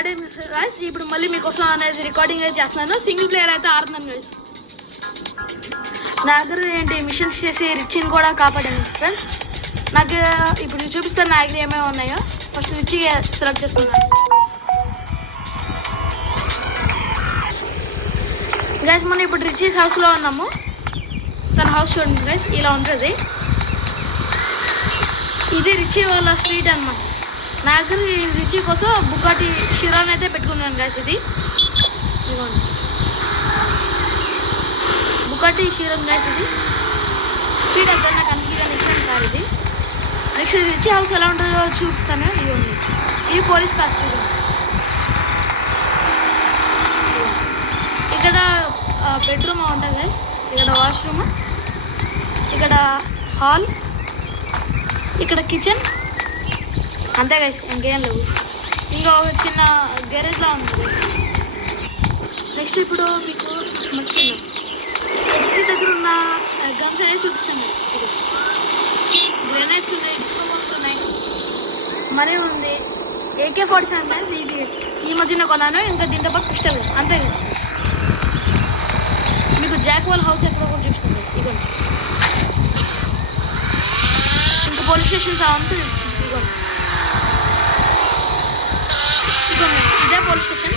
ఆడాను గైస్. ఇప్పుడు మళ్ళీ మీకోసం అనేది రికార్డింగ్ అయితే చేస్తున్నాను. సింగిల్ ప్లేయర్ అయితే ఆడుతున్నాను గైస్. నా దగ్గర ఏంటి మిషన్స్ చేసి రిచ్చిని కూడా కాపాడాను ఫ్రెండ్స్. నాకు ఇప్పుడు చూపిస్తాను నా దగ్గర ఏమేమి ఉన్నాయో. ఫస్ట్ రిచి సెలెక్ట్ చేసుకున్నాను గైస్. మనం ఇప్పుడు రిచీస్ హౌస్లో ఉన్నాము. తన హౌస్ చూడండి గైస్, ఇలా ఉంటుంది. ఇది రిచి వాళ్ళ స్ట్రీట్ అనమాట. నా దగ్గర రిచి కోసం బుగాటి షిరాన్ అయితే పెట్టుకున్నాను గైస్. ఇది బుగాటి షిరాన్ గైస్. ఇది స్పీడ్ అయితే నాకు అనిపించని ఇష్టం కాదు ఇది. నెక్స్ట్ రిచి హౌస్ ఎలా ఉంటుందో చూపిస్తాను. ఇవ్వండి, ఇది పోలీస్ కాస్ట్. ఇక్కడ బెడ్రూమ్ ఉంటుంది గైస్, ఇక్కడ వాష్రూమ్, ఇక్కడ హాల్, ఇక్కడ కిచెన్, అంతే గైస్, ఇంకేం లేవు. ఇంకా ఒక చిన్న గ్యారేజ్లా ఉంది గైస్. నెక్స్ట్ ఇప్పుడు మీకు మంచిగా రిచి దగ్గర ఉన్న గన్స్ అనేది చూపిస్తాను గైస్. గ్రెనేడ్స్ ఉన్నాయి, డిస్కో బాక్స్ ఉన్నాయి, మరీ ఉంది. AK-47 గైస్, ఇది ఈ మధ్యన కొన్నాను. ఇంకా దీంతో పాటు పిస్టల్, అంతే గైస్. మీకు జాక్వాల్ హౌస్ ఎక్కడో కూడా చూపిస్తాను గైస్. ఇదిగోండి, ఇంకా పోలీస్ స్టేషన్స్ అంతా చూపిస్తుంది. ఇదిగోండి, ఇదే పోలీస్ స్టేషన్.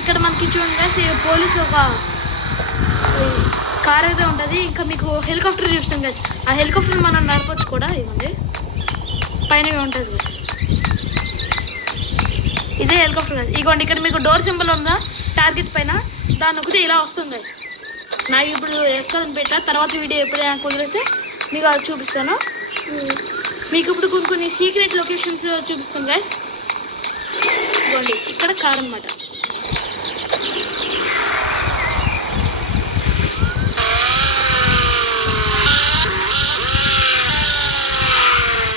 ఇక్కడ మనకి చూడండి గైస్, పోలీసు ఒక కార్ అయితే ఉంటుంది. ఇంకా మీకు హెలికాప్టర్ చూపిస్తాం గైస్. ఆ హెలికాప్టర్ మనం నడపచ్చు కూడా. ఇవ్వండి, పైన ఉంటుంది గైస్, ఇదే హెలికాప్టర్ గైస్. ఇదిగోండి, ఇక్కడ మీకు డోర్ సింబల్ ఉందా టార్గెట్ పైన, దాన్ని ఒకటి ఇలా వస్తుంది గైస్. నాకు ఇప్పుడు ఎక్కదని పెట్టా, తర్వాత వీడియో ఎప్పుడైనా కుదిరితే మీకు అది చూపిస్తాను. మీకు ఇప్పుడు కొన్ని సీక్రెట్ లొకేషన్స్ చూపిస్తాను గైస్. ఇవ్వండి, ఇక్కడ కార్ అనమాట.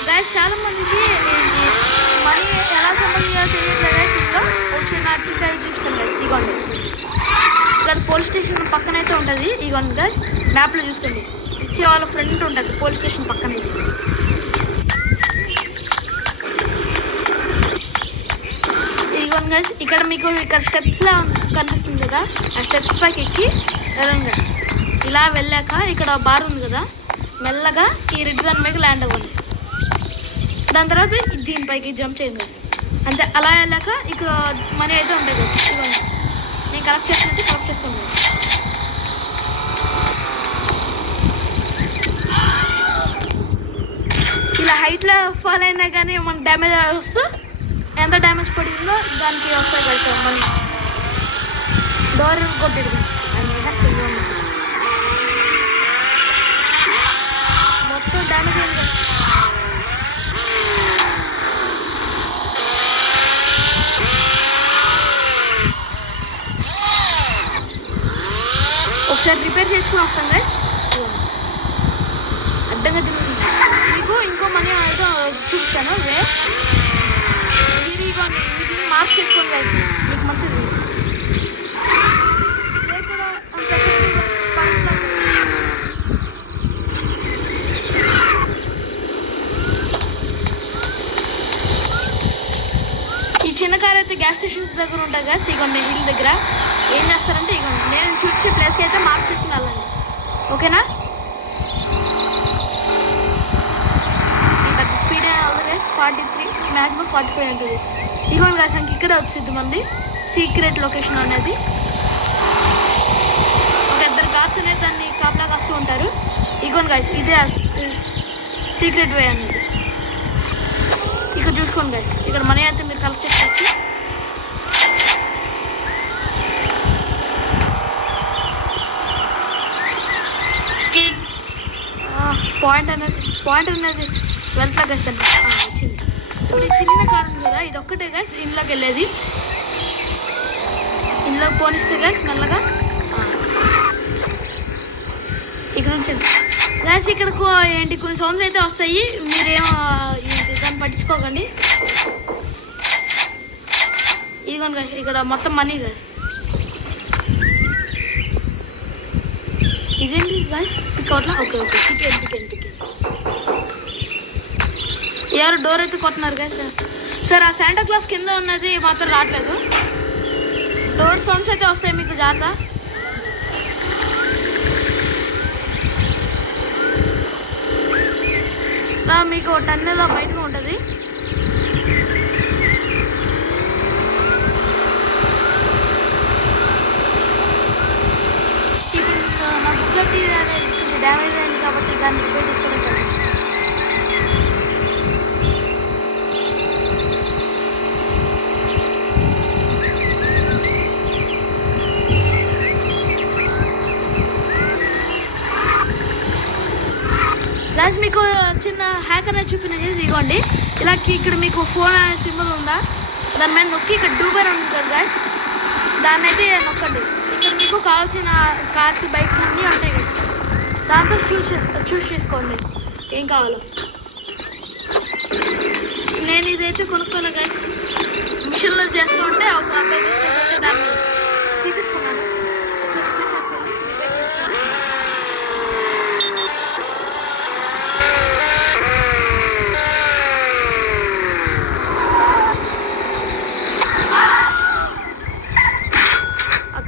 గైస్ చాలా మందికి మనీ ఎలా సంపాదించాలో తెలియట్లేదు గైస్. ఇంట్లో ఒక చిన్న ట్రిక్ అయితే చూపిస్తాను గైస్. ఇవ్వండి, ఇక్కడ పోలీస్ స్టేషన్ పక్కన అయితే ఉంటుంది. ఇవ్వండి గైస్, మ్యాప్లో చూసుకోండి. ఇచ్చే వాళ్ళ ఫ్రెండ్ ఉంటుంది పోలీస్ స్టేషన్ పక్కన. ఇవ్వండి గైస్, ఇక్కడ మీకు ఇక్కడ స్టెప్స్లా కనిపిస్తుంది కదా, ఆ స్టెప్స్ పైకి ఎక్కి వెళ్ళండి. ఇలా వెళ్ళాక ఇక్కడ బార్ ఉంది కదా, మెల్లగా ఈ రెడ్ దాని పైకి ల్యాండ్ అవ్వండి. దాని తర్వాత దీనిపైకి జంప్ చేయండి గైస్. అంతే, అలా వెళ్ళాక ఇక్కడ మనీ అయితే ఉంటాయి కదా. ఇవ్వండి, నేను కలెక్ట్ చేసినట్టు కలెక్ట్ చేసుకోండి. ఇలా హైట్లో ఫాల్ అయినా కానీ మన డ్యామేజ్ వస్తూ ఎంత డ్యామేజ్ పడిందో దానికి వస్తాయి గైస్ మనీ. డోర్ కొట్టాడు గైస్, అది వేసేస్తుంది మొత్తం డ్యామేజ్ అయింది గైస్. ఒకసారి రిపేర్ చేసుకుని వస్తాం గైస్. అడ్డంగా మీకు ఇంకో మనీ అయితే చూపిస్తాను. మీరు మార్క్ చేసుకోండి గైస్, మీకు మంచిది. ఈ చిన్న కార్ అయితే గ్యాస్ స్టేషన్ దగ్గర ఉంటుంది కదా, ఇగోండి హిల్ దగ్గర. ఏం చేస్తారంటే ఇగోండి, నేను చూపించే ప్లేస్కి అయితే మార్క్ చేసుకుని వెళ్ళండి, ఓకేనా? పెద్ద స్పీడ్ అవుతుంది గైస్, 43, మ్యాక్సిమం 45 ఉంటుంది. ఇగోండి గైస్, ఇంక ఇక్కడే వచ్చింది మంది సీక్రెట్ లొకేషన్ అనేది. ఒక ఇద్దరు గార్డ్స్ అనేది దాన్ని కాపలా కాస్తూ ఉంటారు. ఇగోండి గైస్, ఇదే సీక్రెట్ వే అనేది. ఇక్కడ చూసుకోండి గైస్, ఇక్కడ మనీ అయితే మీరు కలెక్ట్ చేసుకోవచ్చు. పాయింట్ అనేది వెళ్తా గైస్ అండి, వచ్చింది. ఇప్పుడు ఈ చిన్న కారు ఉంది కదా, ఇది ఒక్కటే గైస్ ఇంట్లోకి వెళ్ళేది. ఇంట్లోకి పోనిస్తే గైస్ మెల్లగా ఇక్కడ ఉంచండి గైస్. ఇక్కడకు ఏంటి కొన్ని సౌండ్స్ అయితే వస్తాయి, మీరేమో దాన్ని పట్టించుకోకండి. ఇదిగోండి గైస్, ఇక్కడ మొత్తం మనీ గైస్. ఇదేంటి గైస్, పిక్ అవుట్లా? Okay, ticket. ఎవరు డోర్ అయితే కొట్టున్నారు కదా సార్. ఆ శాంటా క్లాస్ కింద ఉన్నది మాత్రం రావట్లేదు. డోర్ సౌండ్స్ అయితే వస్తాయి మీకు, జాగ్రత్త. మీకు టన్నెల్ బయటగా ఉంటుంది. ఇప్పుడు నా బుగ్గట్టి అనేది కొంచెం డ్యామేజ్ అయింది కాబట్టి దాన్ని రిపేర్ చేసుకోవడం కదా. ప్లస్ మీకు చిన్న హ్యాక్ అనేది చూపినది ఇదిగోండి. ఇలా ఇక్కడ మీకు ఫోన్ అనే సింబల్ ఉందా, దాని మీద నొక్కి ఇక్కడ డూబర్ ఉంటుంది గాయస్, దాన్ని అయితే నొక్కండి. ఇక్కడ మీకు కావాల్సిన కార్స్ బైక్స్ అన్నీ ఉంటాయి కదా, దాంతో చూస్ చేసుకోండి ఏం కావాలో. నేను ఇదైతే కొనుక్కోలే గాయస్, మిషన్లో చేస్తూ ఉంటే ఒక అబ్బాయి తీసుకుంటే దాన్ని తీసేసుకున్నాను.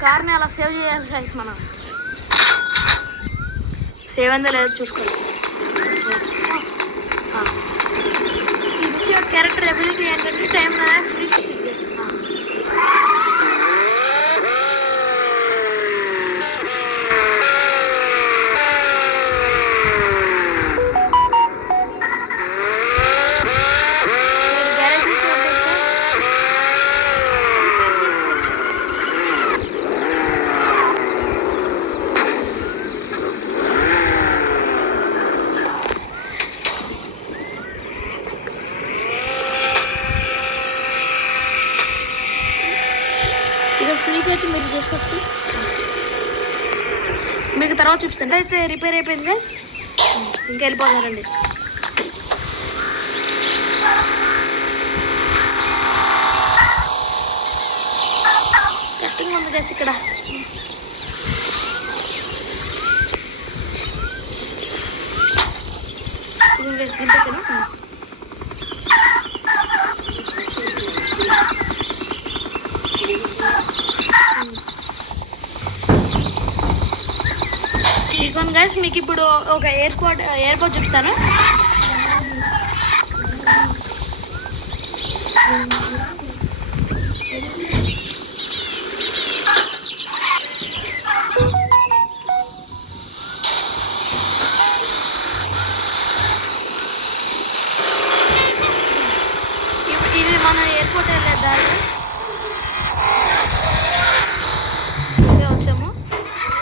కార్ని అలా సేవ్ చేయాలి గైస్, మనం సేవ్ అందా లేదు చూసుకోండి. ఇది క్యారెక్టర్ ఎబిలిటీ ఏంటంటే టైం ఫ్రీ షిప్ చేస్తాం. ఫ్రీగా అయితే మీరు చేసుకోవచ్చు. మీకు తర్వాత చూపిస్తాను. అయితే రిపేర్ అయిపోయింది గైస్, ఇంకా వెళ్ళిపోతారండి. కష్టంగా ఉంది గైస్ ఇక్కడ. ఇది గైస్ దింపేసాను. ఇదిగోండి గైస్, మీకు ఇప్పుడు ఒక ఎయిర్పోర్ట్ చూపిస్తాను. ఇది మన ఎయిర్పోర్ట్ వెళ్ళేదా గైస్, వచ్చాము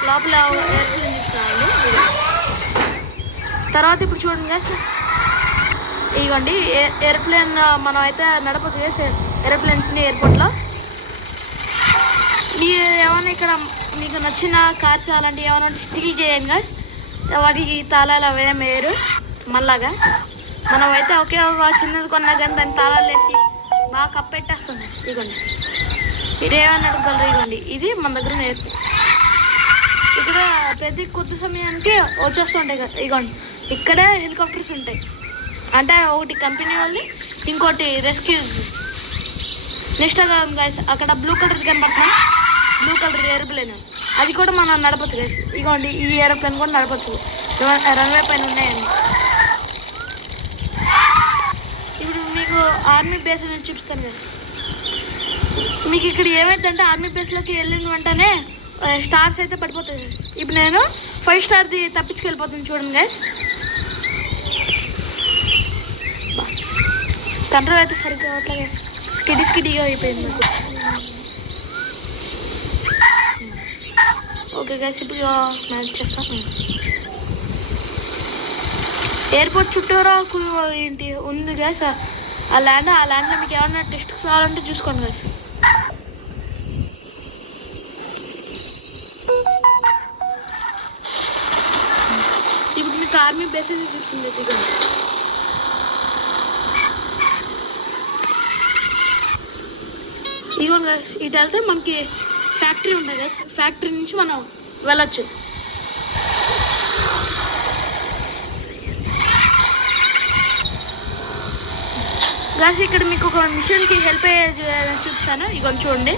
లోపల ఎయిర్ప్లేన్ చూపిస్తానండి. తర్వాత ఇప్పుడు చూడండి గైస్, ఇదిగోండి ఎయిర్ప్లేన్ మనం అయితే నడపచ్చు గైస్ ఎయిర్ప్లేన్స్ని ఎయిర్పోర్ట్లో. మీరు ఏమైనా ఇక్కడ మీకు నచ్చిన కార్స్ అలాంటివి ఏమైనా స్టిల్ చేయండి గైస్, వాటికి తాళాలు అవేం వేయరు మళ్ళాగా. మనం అయితే ఒకే ఒక చిన్నది కొన్నా కానీ దాన్ని తాళాలు వేసి బాగా కప్పెట్టేస్తాం గైస్. ఇదిగోండి మీరు ఏమైనా అడగగలరు. ఇదిగోండి ఇది మన దగ్గర ఎయిర్పోర్ట్. ఇక్కడ ప్రతి కొద్ది సమయానికి వచ్చేస్తుంటాయి కదా. ఇదిగోండి ఇక్కడే హెలికాప్టర్స్ ఉంటాయి, అంటే ఒకటి కంపెనీ వాళ్ళది, ఇంకోటి రెస్క్యూస్. నెక్స్ట్ గైస్ అక్కడ బ్లూ కలర్ కనబడుతున్నాయి, బ్లూ కలర్ ఏరోప్లేన్, అది కూడా మనం నడపచ్చు గైస్. ఇదిగోండి ఈ ఏరోప్లేన్ కూడా నడపచ్చు, రన్వే పైన ఉన్నాయండి. ఇప్పుడు మీకు ఆర్మీ బేస్ అనేది చూపిస్తాను గైస్. మీకు ఇక్కడ ఏమైందంటే ఆర్మీ బేస్లోకి వెళ్ళిన వెంటనే స్టార్స్ అయితే పడిపోతాయి గైస్. ఇప్పుడు నేను 5 స్టార్ది తప్పించుకెళ్ళిపోతుంది చూడండి గైస్. కంట్రోల్ అయితే సరిగ్గా అట్లా గైస్, స్కిడీగా అయిపోయింది నాకు. ఓకే గైస్, ఇప్పుడు మేనేజ్ చేస్తాం. ఎయిర్పోర్ట్ చుట్టూరా ఏంటి ఉంది గైస్, ఆ ల్యాండ్లో మీకు ఏమన్నా టెస్ట్ కావాలంటే చూసుకోండి గైస్. ఇప్పుడు మీకు ఆర్మీ బేస్ అయితే చూస్తుంది ఇక్కడ. ఇదిగో గైస్, ఇటు వెళ్తే మనకి ఫ్యాక్టరీ ఉంటుంది గైస్, ఫ్యాక్టరీ నుంచి మనం వెళ్ళచ్చు. గాస్ ఇక్కడ మీకు ఒక మిషన్కి హెల్ప్ అయ్యే చూపిస్తాను, ఇక చూడండి.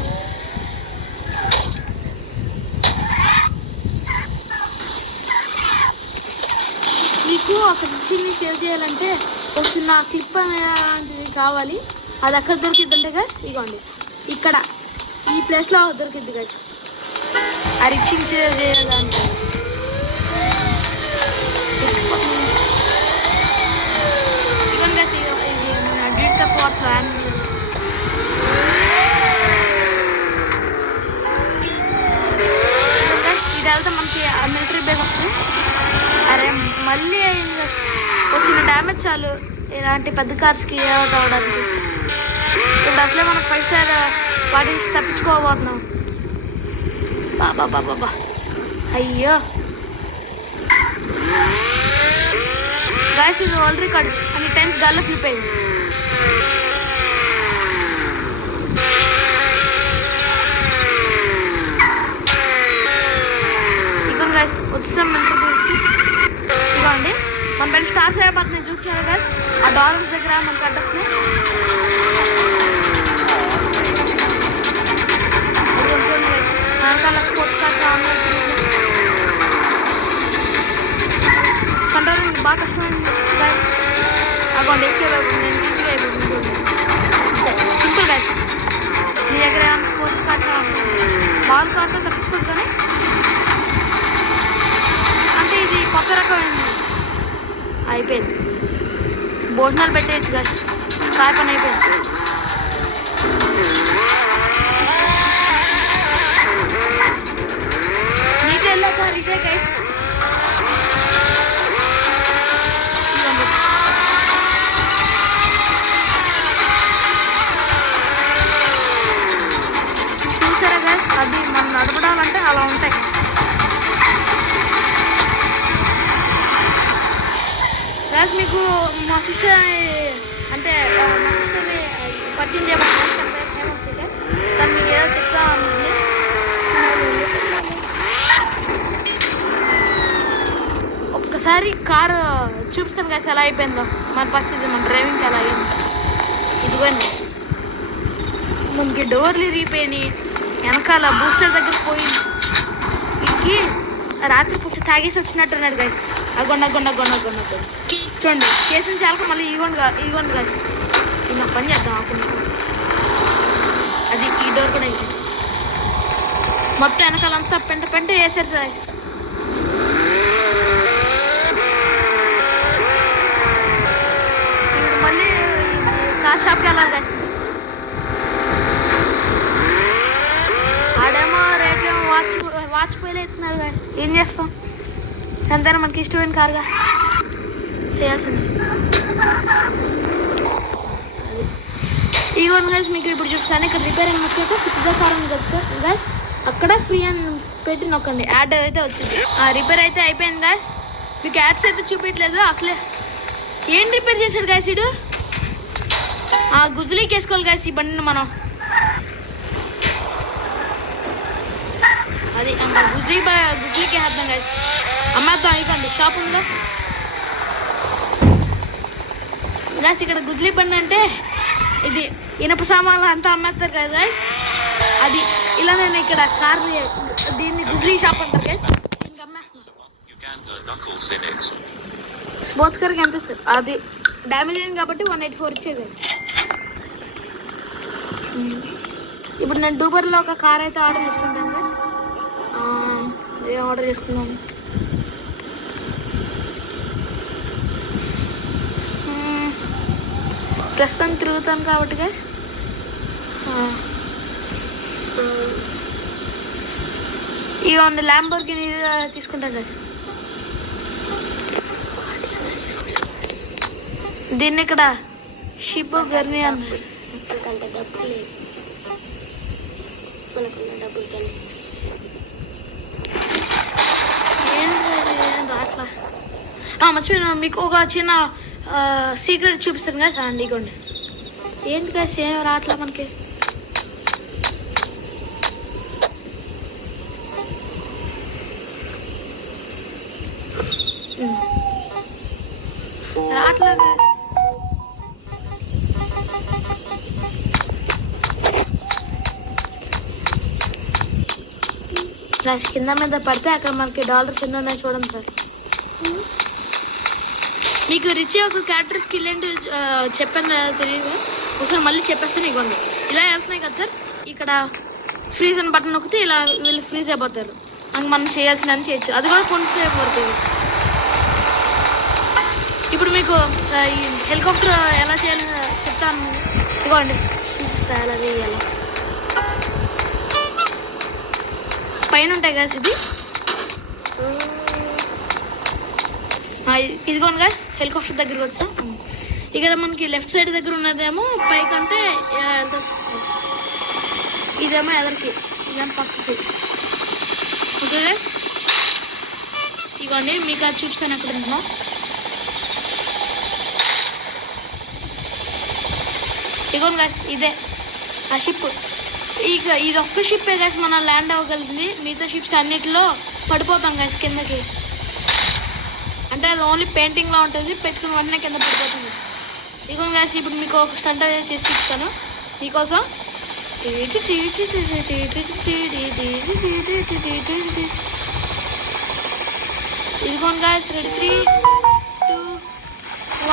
మీకు ఒక మిషన్ని సేవ్ చేయాలంటే ఒక చిన్న క్లిప్ అనేది కావాలి. అది అక్కడ దొరికిద్దంటే గాస్ ఇగోండి ఇక్కడ ఈ ప్లేస్లో దొరికిద్ది గాస్. ఆ రిక్షింగ్ సేవ్ చేయాలంటే ఇగోండి గాస్, ఇది మన గ్రిడ్ ఆఫ్ వార్స్ ఇది వెళ్తే మనకి మిలిటరీ బేస్ వస్తుంది. అరే మళ్ళీ అయింది గాస్, వచ్చిన డ్యామేజ్ చాలు ఇలాంటి పెద్ద కార్స్కి ఏమవుట్ అవ్వడానికి. ఇప్పుడు అసలే మనం 5 స్టార్ వాటి నుంచి తప్పించుకోబోతున్నాం. బాబా అయ్యో గాయస్, ఇది వరల్డ్ రికార్డ్ అన్ని టైమ్స్ గాల్లో ఫ్లిప్ అయింది. ఇదిగోండి గాయస్, వచ్చేసాం ఇంటర్వ్యూస్కి. ఇదిగోండి మన పైన స్టార్స్ అయిపోతున్నాయి చూస్తున్నారు గాయస్. ఆ డాలర్స్ దగ్గర మనకు అడ్డొస్తున్నాయి. వెనకాల స్పోర్ట్స్ కార్స్ కంట్రోలింగ్ బాగా కష్టమైంది గాయస్. అకౌంట్ ఎస్కేప్ అయిపోయింది, నేను ఈజీగా అయిపోయింది. సింపుల్ గాయస్, మీ దగ్గర ఏమైనా స్పోర్ట్స్ కార్స్ బాల్ కార్తో తప్పించుకోవచ్చు, కానీ అంటే ఇది కొత్త రకమైంది. అయిపోయింది, భోజనాలు పెట్టేయచ్చు గాయస్, కాయ పని అయిపోయింది. నీకు వెళ్ళాక ఇదే గైస్. చూసారా గైస్, అది మనం నడపడాలంటే అలా ఉంటాయి. గైస్ మీకు మా సిస్టర్ అంటే మా సిస్టర్ని పరిచయం చేయబడుతుంది. తను మీకు ఏదో చెప్తా ఉంటుంది. ఒక్కసారి కారు చూపిస్తాను గైస్ ఎలా అయిపోయిందో మన పరిస్థితి, మన డ్రైవింగ్కి ఎలా అయింది. ఇదిగోండి మనకి డోర్లు ఇరిగిపోయినాయి, వెనకాల బూస్టర్ దగ్గర పోయింది. ఇంటికి రాత్రి పూట తాగేసి వచ్చినట్టున్నాడు గైస్. అగొండ చూడండి, చేసిన చాలక మళ్ళీ ఇగోండి గైస్. ఇది పని చేద్దాం అప్పుడు. అది ఈ డోర్ కూడా అయిపోయింది. మొత్తం వెనకాలంతా పెంట వేసారు గైస్. ఇప్పుడు మళ్ళీ కార్ షాప్కి వెళ్ళాలి గైస్. ఆడేమో రేపేమో వాచ్ పోయిలే ఎత్తున్నాడు గైస్. ఏం చేస్తాం, ఎంతైనా మనకి ఇష్టమైన కార్గా చేయాల్సింది. ఇవన్నీ గైస్ మీకు ఇప్పుడు చూపిస్తాను. ఇక్కడ రిపేరింగ్ వచ్చాక ఫిక్స్ ద కార్ ఉంది కదా సార్ గైస్, అక్కడ ఫ్రీ అని పెట్టి నొక్కండి, యాడ్ అయితే వచ్చింది. రిపేర్ అయితే అయిపోయింది గైస్. మీకు యాడ్స్ అయితే చూపించలేదు అసలే. ఏం రిపేర్ చేశాడు గైస్ ఇడు? గుజ్లీకి వేసుకోవాలి గైస్ ఈ బండిని మనం. అది గుజ్లీకి వేద్దాం గైస్, అమ్మేద్దాం. అయిపోండి షాప్ ఉందా గైస్. ఇక్కడ గుజ్లీ బండి అంటే ఇది ఇనప సామాన్లు అంతా అమ్మేస్తారు కదా గైస్. అది ఇలా నేను ఇక్కడ కార్ దీన్ని గుజ్లీ షాప్ అంటారు గైస్. దీనికి అమ్మేస్తున్నాను. స్పోర్ట్స్ కార్కి ఎంత ఇస్తారు? అది డ్యామేజ్ అయింది కాబట్టి 184 ఇచ్చే గైస్. ఇప్పుడు నేను డూబర్లో ఒక కార్ అయితే ఆర్డర్ చేసుకుంటాను గైస్. ఏం ఆర్డర్ చేసుకున్నాను? ప్రస్తుతం తిరుగుతాను కాబట్టి గైస్ ఇవన్నీ ల్యాంబోర్గిని తీసుకుంటాను గైస్. దీన్ని ఇక్కడ షిబో గర్ని అన్నారు. అట్లా మర్చిపోయినా మీకు ఒక చిన్న సీక్రెట్ చూపిస్తాను గైస్. అండి ఇగోండి. ఏంటి గైస్ ఏం రాట్లా మనకి? రాట్లా గైస్. ఫ్లాష్ కింద మీద పడితే అక్కడ మనకి డాలర్స్ ఎన్ని ఉన్నాయి చూడండి సార్. మీకు రిచ్ ఒక క్యారెక్టర్ స్కిల్ ఏంటి చెప్పాను కదా తెలియదు, ఒకసారి మళ్ళీ చెప్పేస్తాను. ఇవ్వండి ఇలా వెళ్తున్నాయి కదా సార్, ఇక్కడ ఫ్రీజ్ అని బటన్ నొక్కితే ఇలా వీళ్ళు ఫ్రీజ్ అయిపోతారు. అందుకు మనం చేయాల్సిన చేయొచ్చు, అది కూడా కొంచెంసేపు పడుతుంది. ఇప్పుడు మీకు ఈ హెలికాప్టర్ ఎలా చేయాలో చెప్తాను. ఇవ్వండి చూపిస్తా ఎలా చేయాలో. పైన ఉంటాయి కదా ఇది, ఇదిగోండి గాయస్ హెలికాప్టర్ దగ్గరికి వచ్చా. ఇక్కడ మనకి లెఫ్ట్ సైడ్ దగ్గర ఉన్నదేమో పైకి అంటే ఇదేమో ఎదరికి, ఇదేమో పక్కకి. ఓకే గాయస్ ఇవ్వండి మీకు అది చూపిస్తాను ఎక్కడ ఉంటున్నా. ఇదిగోండి గాయస్ ఇదే ఆ షిప్. ఇక ఇది ఒక్క షిప్పే గాయస్ మనం ల్యాండ్ అవ్వగలిగింది, మిగతా షిప్స్ అన్నిటిలో పడిపోతాం గాయస్ కిందకి. అంటే అది ఓన్లీ పెయింటింగ్లో ఉంటుంది, పెట్టుకుని వెంటనే కింద పడిపోతుంది. ఇదిగోండి గాయస్ ఇప్పుడు మీకు ఒక స్టంట్ చేసి చూపిస్తాను మీకోసం. ఇదిగోండి గాయస్ రెడీ 3, 2,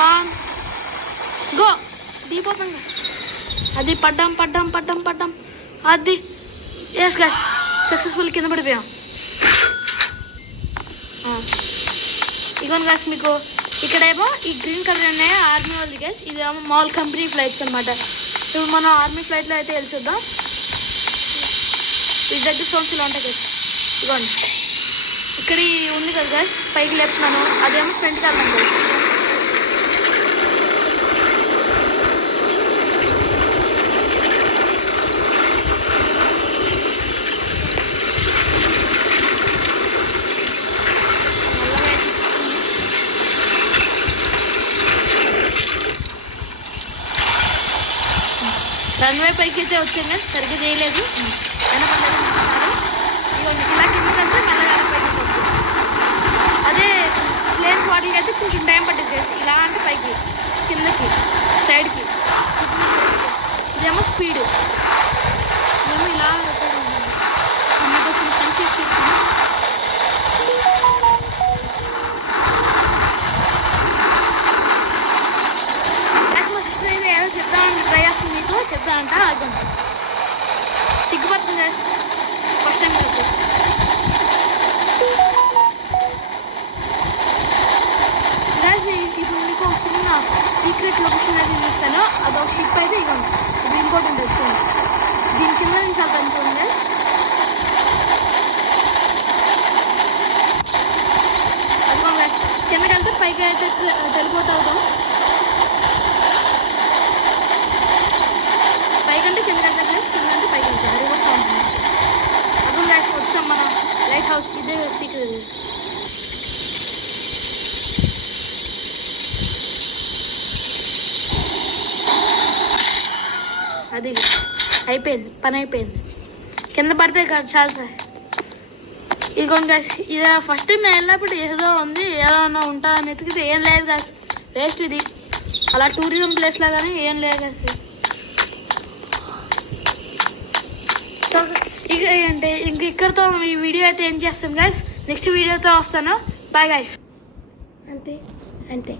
1 గో. దిగిపోతాం అది, పడ్డాం అది. ఎస్ గాయస్ సక్సెస్ఫుల్ కింద పడిపోయాం. ఇదిగోండి గాయస్ మీకు ఇక్కడేమో ఈ గ్రీన్ కలర్ ఉన్నాయి ఆర్మీ వాళ్ళది గాయస్, ఇదేమో మాల్ కంపెనీ ఫ్లైట్స్ అనమాట. ఇప్పుడు మనం ఆర్మీ ఫ్లైట్లో అయితే వెళ్ళి చూద్దాం. ఈ దగ్గర సోర్స్ ఇలా ఉంటాయి గాయస్. ఇదిగోండి ఇక్కడ ఉంది కదా గాయస్ పైకి లేపుతున్నాను, అదేమో ఫ్రంట్ కాదండి. రన్వే పైకి అయితే వచ్చాను కదా, సరిగ్గా చేయలేదు. ఇలా కిందకంటే మెల్లగా పైకి వస్తుంది. అదే ప్లేన్స్ వాటికి అయితే కొంచెం టైం పట్టింది. ఇలా అంటే పైకి కిందకి సైడ్కి, ఇదేమో స్పీడ్. మేము ఇలా నాకు వచ్చిన పని చేసి చూస్తాను. ఏదో చెప్తామని ట్రై చేస్తుంది, మీకు చెప్తానంట. అది సిగ్గుపడుతుంది ఫస్ట్ టైం కాదు. ఇప్పుడు మీకు ఒక చిన్న సీక్రెట్ లొకేషన్ అయితే చూస్తాను. అదొక షిప్ అయితే ఇవ్వండి, ఇది ఇంపార్టెంట్ వచ్చింది. దీని కింద నుంచి ఆ పని చూడండి. అదిగోండి కిందకి వెళ్తే పైకి అయితే టెలిపోర్ట్ అవుతాం. పైకంటే కింద కంటే కింద అంటే పైకి వెళ్తాం, రివర్స్లో ఉంటుంది. అప్పుడు గాయస్ వచ్చాం మన లైట్ హౌస్కి. ఇదే సీక్రెట్. అది అయిపోయింది, పని అయిపోయింది. కింద పడితే కాదు చాలు సార్. ఇదిగోండి గాయస్ ఇది ఫస్ట్ టైం నేను వెళ్ళినప్పుడు ఏదో ఉంది, ఏదైనా ఉంటా అని ఎతికితే ఏం లేదు గాయస్, వేస్ట్ ఇది. అలా టూరిజం ప్లేస్లో కానీ ఏం లేదు గాయస్. ఇక అంటే ఇంక ఇక్కడితో ఈ వీడియో అయితే ఏం చేస్తాను గాయస్, నెక్స్ట్ వీడియోతో వస్తాను. Bye guys. అంతే.